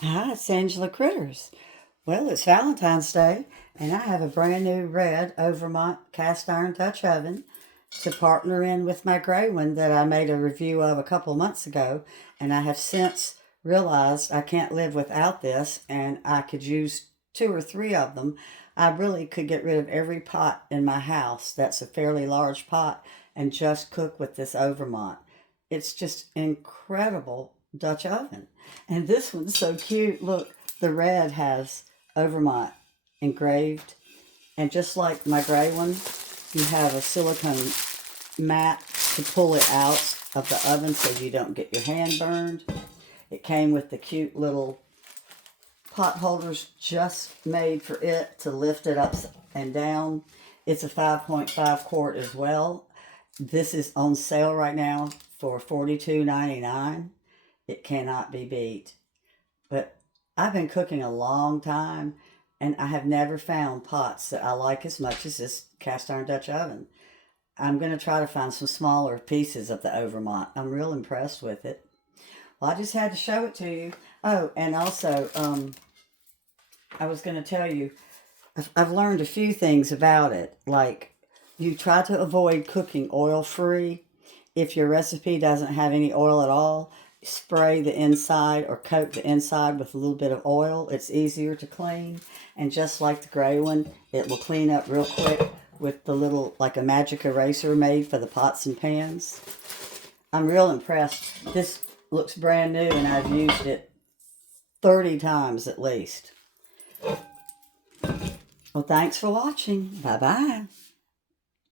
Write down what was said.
Hi, it's Angela Critters. Well, it's Valentine's Day, and I have a brand new red Overmont cast iron Dutch oven to partner in with my gray one that I made a review of a couple months ago. And I have since realized I can't live without this, and I could use two or three of them. I really could get rid of every pot in my house that's a fairly large pot and just cook with this Overmont. It's just incredible Dutch oven. And this one's so cute. Look, the red has Overmont engraved. And just like my gray one, you have a silicone mat to pull it out of the oven so you don't get your hand burned. It came with the cute little pot holders just made for it to lift it up and down. It's a 5.5 quart as well. This is on sale right now for $42.99. It cannot be beat. But I've been cooking a long time, and I have never found pots that I like as much as this cast iron Dutch oven. I'm going to try to find some smaller pieces of the Overmont. I'm real impressed with it. Well, I just had to show it to you. Oh, and also, I was going to tell you, I've learned a few things about it. Like, you try to avoid cooking oil free. If your recipe doesn't have any oil at all, spray the inside or coat the inside with a little bit of oil. It's easier to clean. And just like the gray one, it will clean up real quick with the little, like a magic eraser made for the pots and pans. I'm real impressed. This looks brand new, and I've used it 30 times at least. Well, thanks for watching. Bye-bye.